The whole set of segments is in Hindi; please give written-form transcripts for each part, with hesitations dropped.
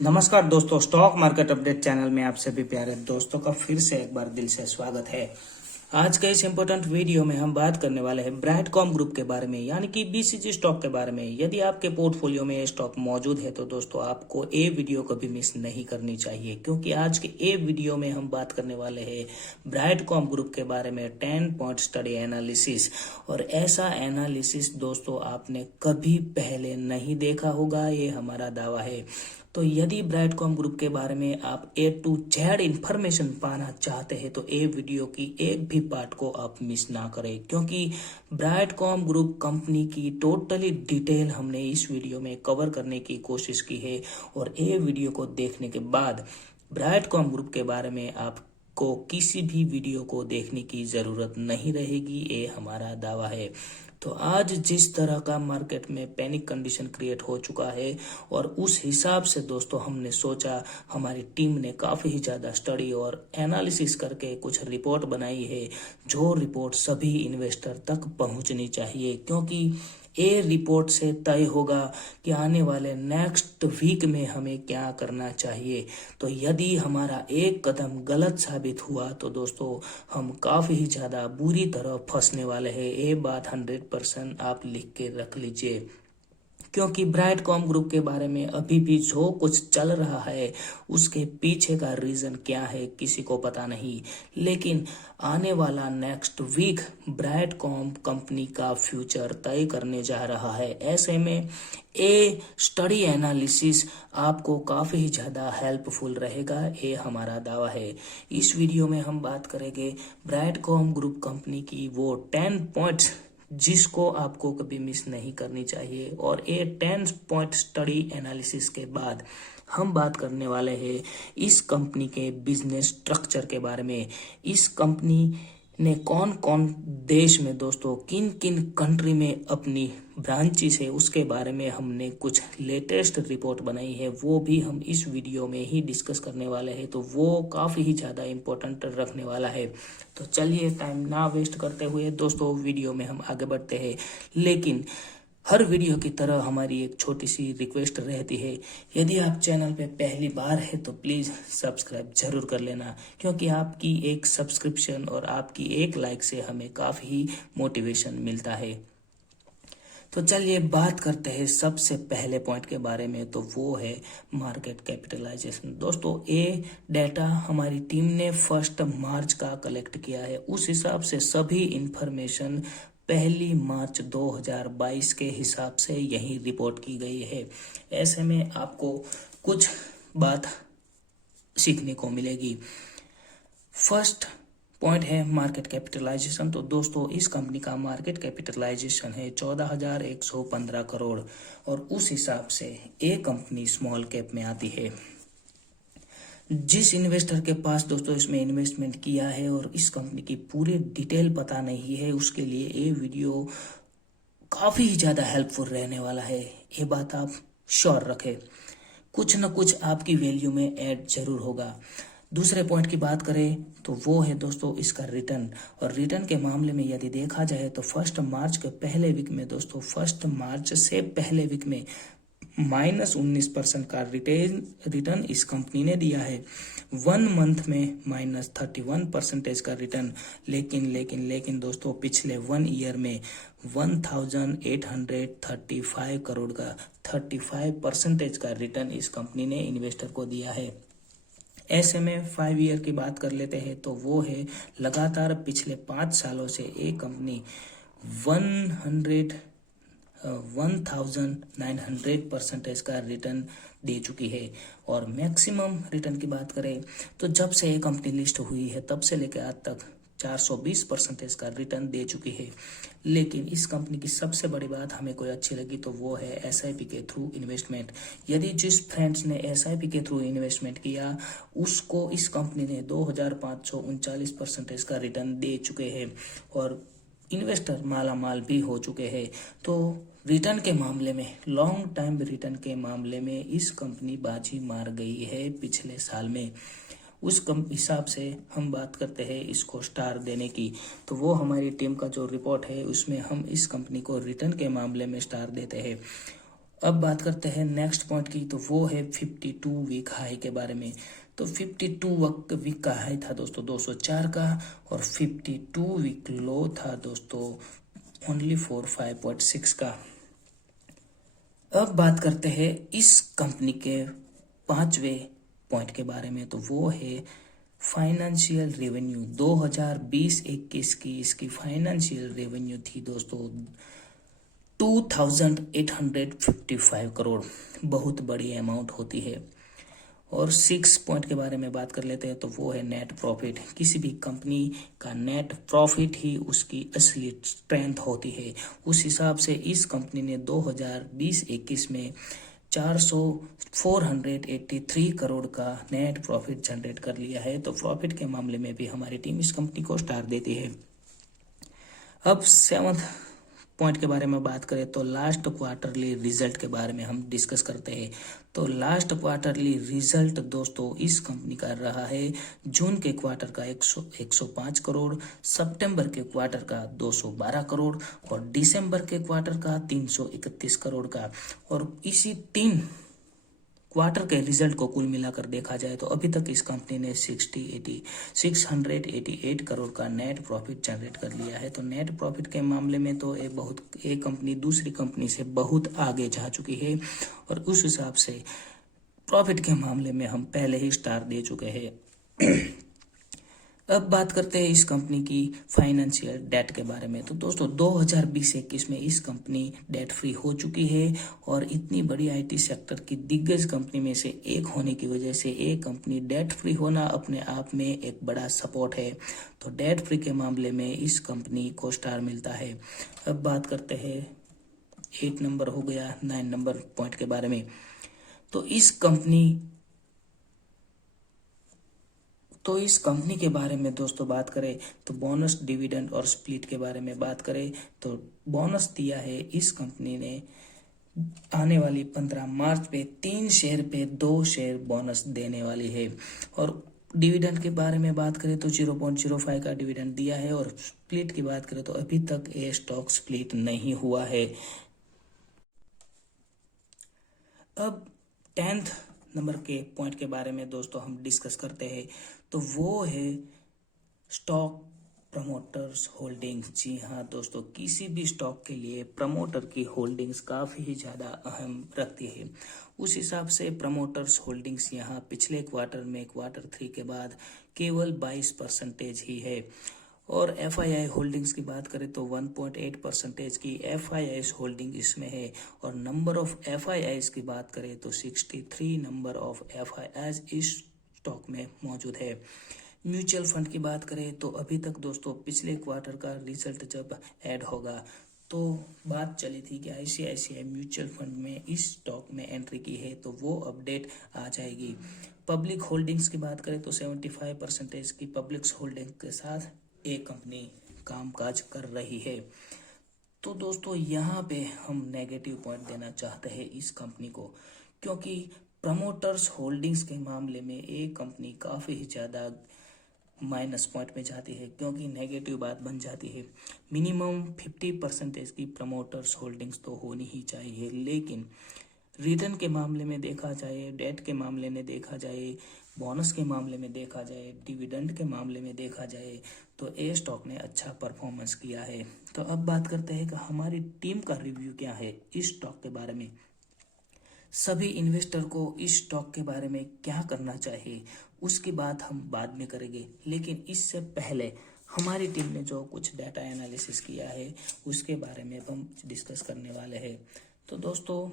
नमस्कार दोस्तों, स्टॉक मार्केट अपडेट चैनल में आप सभी प्यारे दोस्तों का फिर से एक बार दिल से स्वागत है। आज के इस इम्पोर्टेंट वीडियो में हम बात करने वाले हैं ब्रांडकॉम ग्रुप के बारे में, यानी कि बीसीजी स्टॉक के बारे में। यदि आपके पोर्टफोलियो में ये स्टॉक मौजूद है तो दोस्तों आपको ये वीडियो कभी मिस नहीं करनी चाहिए, क्योंकि आज के ये वीडियो में हम बात करने वाले हैं ब्रांडकॉम ग्रुप के बारे में 10 पॉइंट स्टडी एनालिसिस। और ऐसा एनालिसिस दोस्तों आपने कभी पहले नहीं देखा होगा, ये हमारा दावा है। तो यदि ब्रांडकॉम ग्रुप के बारे में आप A to Z इन्फॉर्मेशन पाना चाहते हैं तो ये वीडियो की एक भी पार्ट को आप मिस ना करें, क्योंकि ब्रांडकॉम ग्रुप कंपनी की टोटली डिटेल हमने इस वीडियो में कवर करने की कोशिश की है। और ये वीडियो को देखने के बाद ब्रांडकॉम ग्रुप के बारे में आपको किसी भी वीडियो को देखने की ज़रूरत नहीं रहेगी, ये हमारा दावा है। तो आज जिस तरह का मार्केट में पैनिक कंडीशन क्रिएट हो चुका है, और उस हिसाब से दोस्तों हमने सोचा, हमारी टीम ने काफ़ी ही ज़्यादा स्टडी और एनालिसिस करके कुछ रिपोर्ट बनाई है, जो रिपोर्ट सभी इन्वेस्टर तक पहुंचनी चाहिए, क्योंकि ये रिपोर्ट से तय होगा कि आने वाले नेक्स्ट वीक में हमें क्या करना चाहिए। तो यदि हमारा एक कदम गलत साबित हुआ तो दोस्तों हम काफ़ी ही ज़्यादा बुरी तरह फंसने वाले हैं। ये बात 100% आप लिख के रख लीजिए, क्योंकि ब्रांडकॉम ग्रुप के बारे में अभी भी जो कुछ चल रहा है उसके पीछे का रीज़न क्या है किसी को पता नहीं। लेकिन आने वाला नेक्स्ट वीक ब्रांडकॉम कंपनी का फ्यूचर तय करने जा रहा है। ऐसे में ये स्टडी एनालिसिस आपको काफ़ी ही ज़्यादा हेल्पफुल रहेगा, ये हमारा दावा है। इस वीडियो में हम बात करेंगे ब्रांडकॉम ग्रुप कंपनी की वो 10 पॉइंट्स जिसको आपको कभी मिस नहीं करनी चाहिए। और ये 10 पॉइंट स्टडी एनालिसिस के बाद हम बात करने वाले हैं इस कंपनी के बिजनेस स्ट्रक्चर के बारे में। इस कंपनी ने कौन कौन देश में दोस्तों किन किन कंट्री में अपनी ब्रांचेस है, उसके बारे में हमने कुछ लेटेस्ट रिपोर्ट बनाई है, वो भी हम इस वीडियो में ही डिस्कस करने वाले हैं। तो वो काफ़ी ही ज़्यादा इम्पोर्टेंट रखने वाला है। तो चलिए टाइम ना वेस्ट करते हुए दोस्तों वीडियो में हम आगे बढ़ते हैं। लेकिन हर वीडियो की तरह हमारी एक छोटी सी रिक्वेस्ट रहती है, यदि आप चैनल पे पहली बार है तो प्लीज़ सब्सक्राइब जरूर कर लेना, क्योंकि आपकी एक सब्सक्रिप्शन और आपकी एक लाइक से हमें काफ़ी मोटिवेशन मिलता है। तो चलिए बात करते हैं सबसे पहले पॉइंट के बारे में, तो वो है मार्केट कैपिटलाइजेशन। दोस्तों ये डाटा हमारी टीम ने 1 मार्च का कलेक्ट किया है, उस हिसाब से सभी इंफॉर्मेशन 1 मार्च 2022 के हिसाब से यही रिपोर्ट की गई है। ऐसे में आपको कुछ बात सीखने को मिलेगी। फर्स्ट पॉइंट है मार्केट कैपिटलाइजेशन। तो दोस्तों इस कंपनी का मार्केट कैपिटलाइजेशन है 14,115 करोड़, और उस हिसाब से ये कंपनी स्मॉल कैप में आती है। जिस इन्वेस्टर के पास दोस्तों इसमें इन्वेस्टमेंट किया है और इस कंपनी की पूरी डिटेल पता नहीं है, उसके लिए ये वीडियो काफ़ी ज़्यादा हेल्पफुल रहने वाला है, ये बात आप श्योर रखें। कुछ न कुछ आपकी वैल्यू में ऐड जरूर होगा। दूसरे पॉइंट की बात करें तो वो है दोस्तों इसका रिटर्न। और रिटर्न के मामले में यदि देखा जाए तो 1 मार्च के पहले वीक में दोस्तों 1 मार्च से पहले वीक में -19% का रिटर्न इस कंपनी ने दिया है। 1 मंथ में -31% का रिटर्न। लेकिन दोस्तों पिछले 1 ईयर में 1,835 करोड़ का 35% का रिटर्न इस कंपनी ने इन्वेस्टर को दिया है। ऐसे में 5 ईयर की बात कर लेते हैं तो वो है लगातार पिछले 5 सालों से एक कंपनी 1900% का रिटर्न दे चुकी है। और मैक्सिमम रिटर्न की बात करें तो जब से ये कंपनी लिस्ट हुई है तब से लेकर आज तक 420% का रिटर्न दे चुकी है। लेकिन इस कंपनी की सबसे बड़ी बात हमें कोई अच्छी लगी तो वो है एसआईपी के थ्रू इन्वेस्टमेंट। यदि जिस फ्रेंड्स ने एसआईपी के थ्रू इन्वेस्टमेंट किया उसको इस कंपनी ने 2,539% का रिटर्न दे चुके हैं, और इन्वेस्टर माला माल भी हो चुके हैं। तो रिटर्न के मामले में, लॉन्ग टाइम रिटर्न के मामले में इस कंपनी बाजी मार गई है पिछले साल में। उस हिसाब से हम बात करते हैं इसको स्टार देने की, तो वो हमारी टीम का जो रिपोर्ट है उसमें हम इस कंपनी को रिटर्न के मामले में स्टार देते हैं। अब बात करते हैं नेक्स्ट पॉइंट की, तो वो है 52 वीक हाई के बारे में। तो 52 वीक का हाई था दोस्तों 204 का, और 52 वीक लो था दोस्तों ओनली 45.6 का। अब बात करते हैं इस कंपनी के पांचवें पॉइंट के बारे में, तो वो है फाइनेंशियल रेवेन्यू। 2020-21 की इसकी फाइनेंशियल रेवेन्यू थी दोस्तों 2855 करोड़। बहुत बड़ी अमाउंट होती है। और 6 पॉइंट के बारे में बात कर लेते हैं, तो वो है नेट प्रॉफिट। किसी भी कंपनी का नेट प्रॉफिट ही उसकी असली स्ट्रेंथ होती है। उस हिसाब से इस कंपनी ने 2020-21 में 483 करोड़ का नेट प्रॉफिट जनरेट कर लिया है। तो प्रॉफिट के मामले में भी हमारी टीम इस कंपनी को स्टार देती है। अब 7 पॉइंट के बारे में बात करें तो लास्ट क्वार्टरली रिजल्ट के बारे में हम डिस्कस करते हैं। तो लास्ट क्वार्टरली रिजल्ट दोस्तों इस कंपनी का रहा है जून के क्वार्टर का 105 करोड़, सितंबर के क्वार्टर का 212 करोड़ और दिसंबर के क्वार्टर का 331 करोड़ का। और इसी 3 क्वार्टर के रिजल्ट को कुल मिलाकर देखा जाए तो अभी तक इस कंपनी ने 688 करोड़ का नेट प्रॉफिट जनरेट कर लिया है। तो नेट प्रॉफिट के मामले में तो एक कंपनी दूसरी कंपनी से बहुत आगे जा चुकी है, और उस हिसाब से प्रॉफिट के मामले में हम पहले ही स्टार दे चुके हैं। अब बात करते हैं इस कंपनी की फाइनेंशियल डेट के बारे में। तो दोस्तों 2020-21 में इस कंपनी डेट फ्री हो चुकी है, और इतनी बड़ी आईटी सेक्टर की दिग्गज कंपनी में से एक होने की वजह से एक कंपनी डेट फ्री होना अपने आप में एक बड़ा सपोर्ट है। तो डेट फ्री के मामले में इस कंपनी को स्टार मिलता है। अब बात करते हैं 8 नंबर हो गया 9 नंबर पॉइंट के बारे में। तो इस कंपनी के बारे में दोस्तों बात करें तो बोनस, डिविडेंड और स्प्लिट के बारे में बात करें तो बोनस दिया है इस कंपनी ने आने वाली 15 मार्च पे 3 शेयर पे 2 शेयर बोनस देने वाली है। और डिविडेंड के बारे में बात करें तो 0.05 का डिविडेंड दिया है। और स्प्लिट की बात करें तो अभी तक ये स्टॉक स्प्लिट नहीं हुआ है। अब 10th नंबर के पॉइंट के बारे में दोस्तों हम डिस्कस करते हैं, तो वो है स्टॉक प्रमोटर्स होल्डिंग्स। जी हाँ दोस्तों, किसी भी स्टॉक के लिए प्रमोटर की होल्डिंग्स काफ़ी ही ज़्यादा अहम रखती है। उस हिसाब से प्रमोटर्स होल्डिंग्स यहाँ पिछले क्वार्टर में Q3 के बाद केवल 22% ही है। और FII होल्डिंग्स की बात करें तो 1.8% की FIIs होल्डिंग इसमें है। और नंबर ऑफ FIIs की बात करें तो 63 नंबर ऑफ FIIs इस स्टॉक में मौजूद है। म्यूचुअल फंड की बात करें तो अभी तक दोस्तों पिछले क्वार्टर का रिजल्ट जब ऐड होगा तो बात चली थी कि ICICI म्यूचुअल फंड में इस स्टॉक में एंट्री की है, तो वो अपडेट आ जाएगी। पब्लिक होल्डिंग्स की बात करें तो 75% की पब्लिक होल्डिंग के साथ एक कंपनी कामकाज कर रही है। तो दोस्तों यहाँ पे हम नेगेटिव पॉइंट देना चाहते हैं इस कंपनी को, क्योंकि प्रमोटर्स होल्डिंग्स के मामले में एक कंपनी काफ़ी ज़्यादा माइनस पॉइंट में जाती है, क्योंकि नेगेटिव बात बन जाती है। मिनिमम 50% की प्रमोटर्स होल्डिंग्स तो होनी ही चाहिए, लेकिन रिटर्न के मामले में देखा जाए, डेट के मामले में देखा जाए, बोनस के मामले में देखा जाए, डिविडेंड के मामले में देखा जाए, तो ए स्टॉक ने अच्छा परफॉर्मेंस किया है। तो अब बात करते हैं कि हमारी टीम का रिव्यू क्या है इस स्टॉक के बारे में। सभी इन्वेस्टर को इस स्टॉक के बारे में क्या करना चाहिए उसकी बात हम बाद में करेंगे, लेकिन इससे पहले हमारी टीम ने जो कुछ डाटा एनालिसिस किया है उसके बारे में हम डिस्कस करने वाले हैं। तो दोस्तों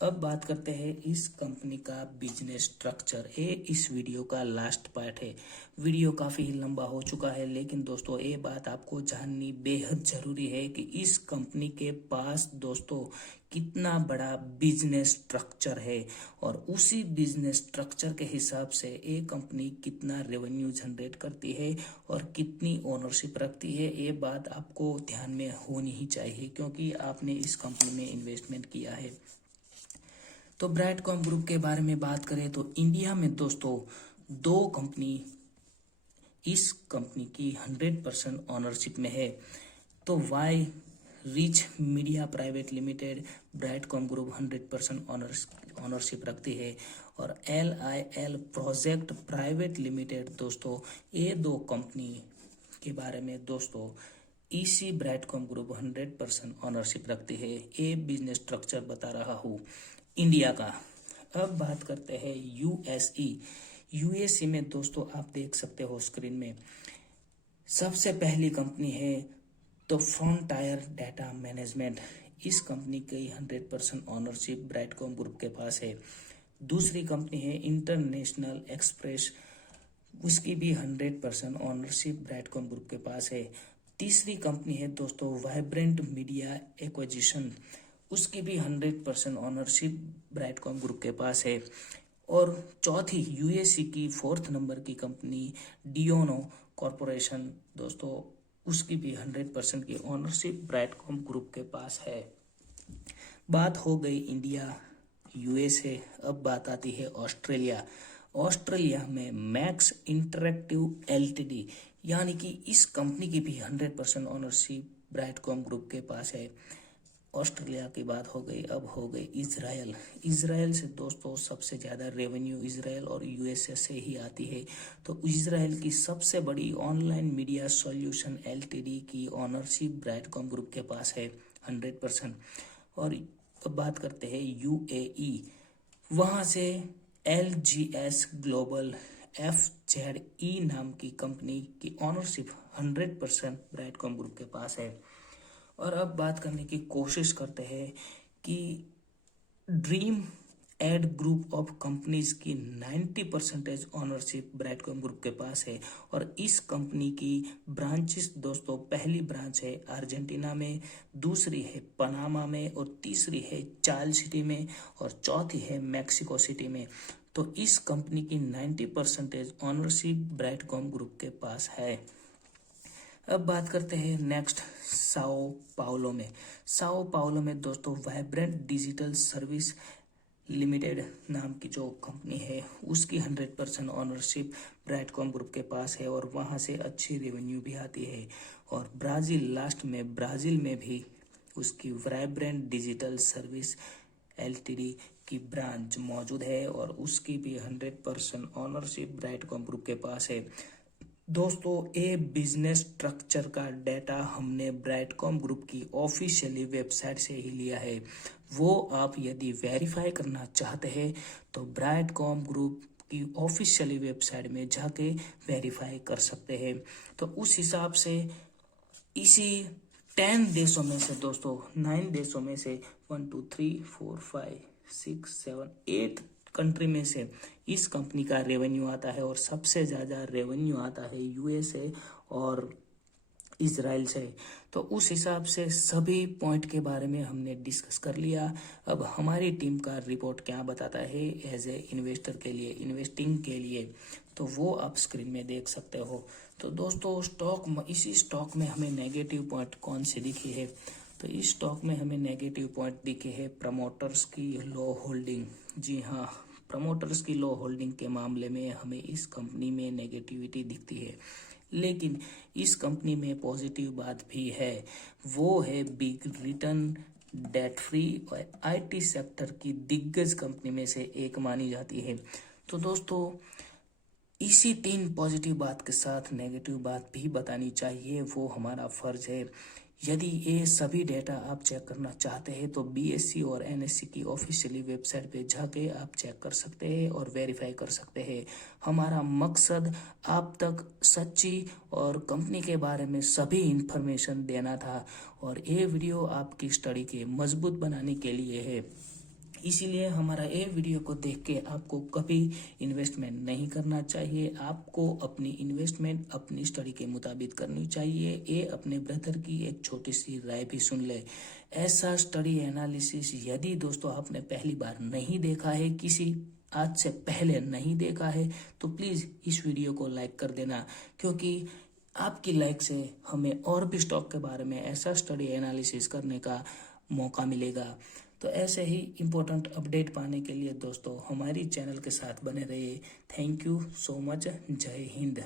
अब बात करते हैं इस कंपनी का बिजनेस स्ट्रक्चर। ये इस वीडियो का लास्ट पार्ट है। वीडियो काफ़ी लंबा हो चुका है, लेकिन दोस्तों ये बात आपको जाननी बेहद ज़रूरी है कि इस कंपनी के पास दोस्तों कितना बड़ा बिजनेस स्ट्रक्चर है, और उसी बिजनेस स्ट्रक्चर के हिसाब से ये कंपनी कितना रेवेन्यू जनरेट करती है और कितनी ओनरशिप रखती है। ये बात आपको ध्यान में होनी ही चाहिए, क्योंकि आपने इस कंपनी में इन्वेस्टमेंट किया है। तो ब्राइटकॉम ग्रुप के बारे में बात करें तो इंडिया में दोस्तों 2 कंपनी इस कंपनी की 100% ऑनरशिप में है। तो Y Reach Media Private Limited Brightcom Group 100% ownership रखती है। और LIL प्रोजेक्ट प्राइवेट लिमिटेड दोस्तों, ये दो कंपनी के बारे में दोस्तों इसी ब्राइटकॉम ग्रुप 100% ऑनरशिप रखती है। ये बिजनेस स्ट्रक्चर बता रहा हूँ इंडिया का। अब बात करते हैं यूएसए में दोस्तों, आप देख सकते हो स्क्रीन में सबसे पहली कंपनी है तो फ्रंटायर डाटा मैनेजमेंट। इस कंपनी की 100% ऑनरशिप ब्राइटकॉम ग्रुप के पास है। दूसरी कंपनी है इंटरनेशनल एक्सप्रेस, उसकी भी 100% ऑनरशिप ब्राइटकॉम ग्रुप के पास है। तीसरी कंपनी है दोस्तों वाइब्रेंट मीडिया एक्विजिशन, उसकी भी 100% ऑनरशिप ब्राइटकॉम ग्रुप के पास है। और चौथी यूएसए की 4th नंबर की कंपनी डियोनो कॉरपोरेशन दोस्तों, उसकी भी 100% की ऑनरशिप ब्राइटकॉम ग्रुप के पास है। बात हो गई इंडिया यूएसए, अब बात आती है ऑस्ट्रेलिया। ऑस्ट्रेलिया में मैक्स इंटरैक्टिव एलटीडी यानी कि इस कंपनी की भी 100% ऑनरशिप ब्राइटकॉम ग्रुप के पास है। ऑस्ट्रेलिया की बात हो गई, अब हो गई इजराइल। इजराइल से दोस्तों सबसे ज़्यादा रेवेन्यू इजराइल और यूएसए से ही आती है। तो इजराइल की सबसे बड़ी ऑनलाइन मीडिया सॉल्यूशन एलटीडी की ऑनरशिप ब्राइटकॉम ग्रुप के पास है 100%। और अब बात करते हैं यूएई, वहाँ से LGS ग्लोबल FZE नाम की कंपनी की ऑनरशिप 100% ब्राइटकॉम ग्रुप के पास है। और अब बात करने की कोशिश करते हैं कि dream ad group of companies की 90% ऑनरशिप ब्राइटकॉम ग्रुप के पास है। और इस कंपनी की ब्रांचेस दोस्तों, पहली ब्रांच है अर्जेंटीना में, दूसरी है पनामा में, और तीसरी है चाल सिटी में, और चौथी है मैक्सिको सिटी में। तो इस कंपनी की 90% ऑनरशिप ब्राइटकॉम ग्रुप के पास है। अब बात करते हैं नेक्स्ट साओ पाउलो में। साओ पाउलो में दोस्तों वाइब्रेंट डिजिटल सर्विस लिमिटेड नाम की जो कंपनी है, उसकी 100% ऑनरशिप ब्राइटकॉम ग्रुप के पास है और वहाँ से अच्छी रेवेन्यू भी आती है। और ब्राज़ील, लास्ट में ब्राज़ील में भी उसकी वाइब्रेंट डिजिटल सर्विस एलटीडी की ब्रांच मौजूद है और उसकी भी 100% ऑनरशिप ब्राइटकॉम ग्रुप के पास है। दोस्तों, ये बिजनेस स्ट्रक्चर का डाटा हमने ब्राइटकॉम ग्रुप की ऑफिशियली वेबसाइट से ही लिया है। वो आप यदि वेरीफाई करना चाहते हैं तो ब्राइटकॉम ग्रुप की ऑफिशियली वेबसाइट में जाके वेरीफाई कर सकते हैं। तो उस हिसाब से इसी 10 देशों में से दोस्तों, 9 देशों में से 1 2 3 4 5 6 7 8 कंट्री में से इस कंपनी का रेवेन्यू आता है। और सबसे ज़्यादा रेवेन्यू आता है यूएसए और इजराइल से। तो उस हिसाब से सभी पॉइंट के बारे में हमने डिस्कस कर लिया। अब हमारी टीम का रिपोर्ट क्या बताता है एज ए इन्वेस्टर के लिए, इन्वेस्टिंग के लिए, तो वो आप स्क्रीन में देख सकते हो। तो दोस्तों इसी स्टॉक में हमें नेगेटिव पॉइंट कौन से दिखे है, तो इस स्टॉक में हमें नेगेटिव पॉइंट दिखे हैं प्रमोटर्स की लो होल्डिंग। जी हाँ, प्रमोटर्स की लो होल्डिंग के मामले में हमें इस कंपनी में नेगेटिविटी दिखती है। लेकिन इस कंपनी में पॉजिटिव बात भी है, वो है बिग रिटर्न डेट फ्री और आईटी सेक्टर की दिग्गज कंपनी में से एक मानी जाती है। तो दोस्तों इसी 3 पॉजिटिव बात के साथ नेगेटिव बात भी बतानी चाहिए, वो हमारा फर्ज है। यदि ये सभी डेटा आप चेक करना चाहते हैं तो बीएससी और एनएससी की ऑफिशियली वेबसाइट पे जाके आप चेक कर सकते हैं और वेरीफाई कर सकते हैं। हमारा मकसद आप तक सच्ची और कंपनी के बारे में सभी इंफॉर्मेशन देना था और ये वीडियो आपकी स्टडी के मजबूत बनाने के लिए है। इसीलिए हमारा ये वीडियो को देख के आपको कभी इन्वेस्टमेंट नहीं करना चाहिए। आपको अपनी इन्वेस्टमेंट अपनी स्टडी के मुताबिक करनी चाहिए। ये अपने ब्रदर की एक छोटी सी राय भी सुन ले। ऐसा स्टडी एनालिसिस यदि दोस्तों आपने पहली बार नहीं देखा है, किसी आज से पहले नहीं देखा है, तो प्लीज़ इस वीडियो को लाइक कर देना, क्योंकि आपकी लाइक से हमें और भी स्टॉक के बारे में ऐसा स्टडी एनालिसिस करने का मौका मिलेगा। तो ऐसे ही इम्पोर्टेंट अपडेट पाने के लिए दोस्तों हमारी चैनल के साथ बने रहिए। Thank you so much. जय हिंद।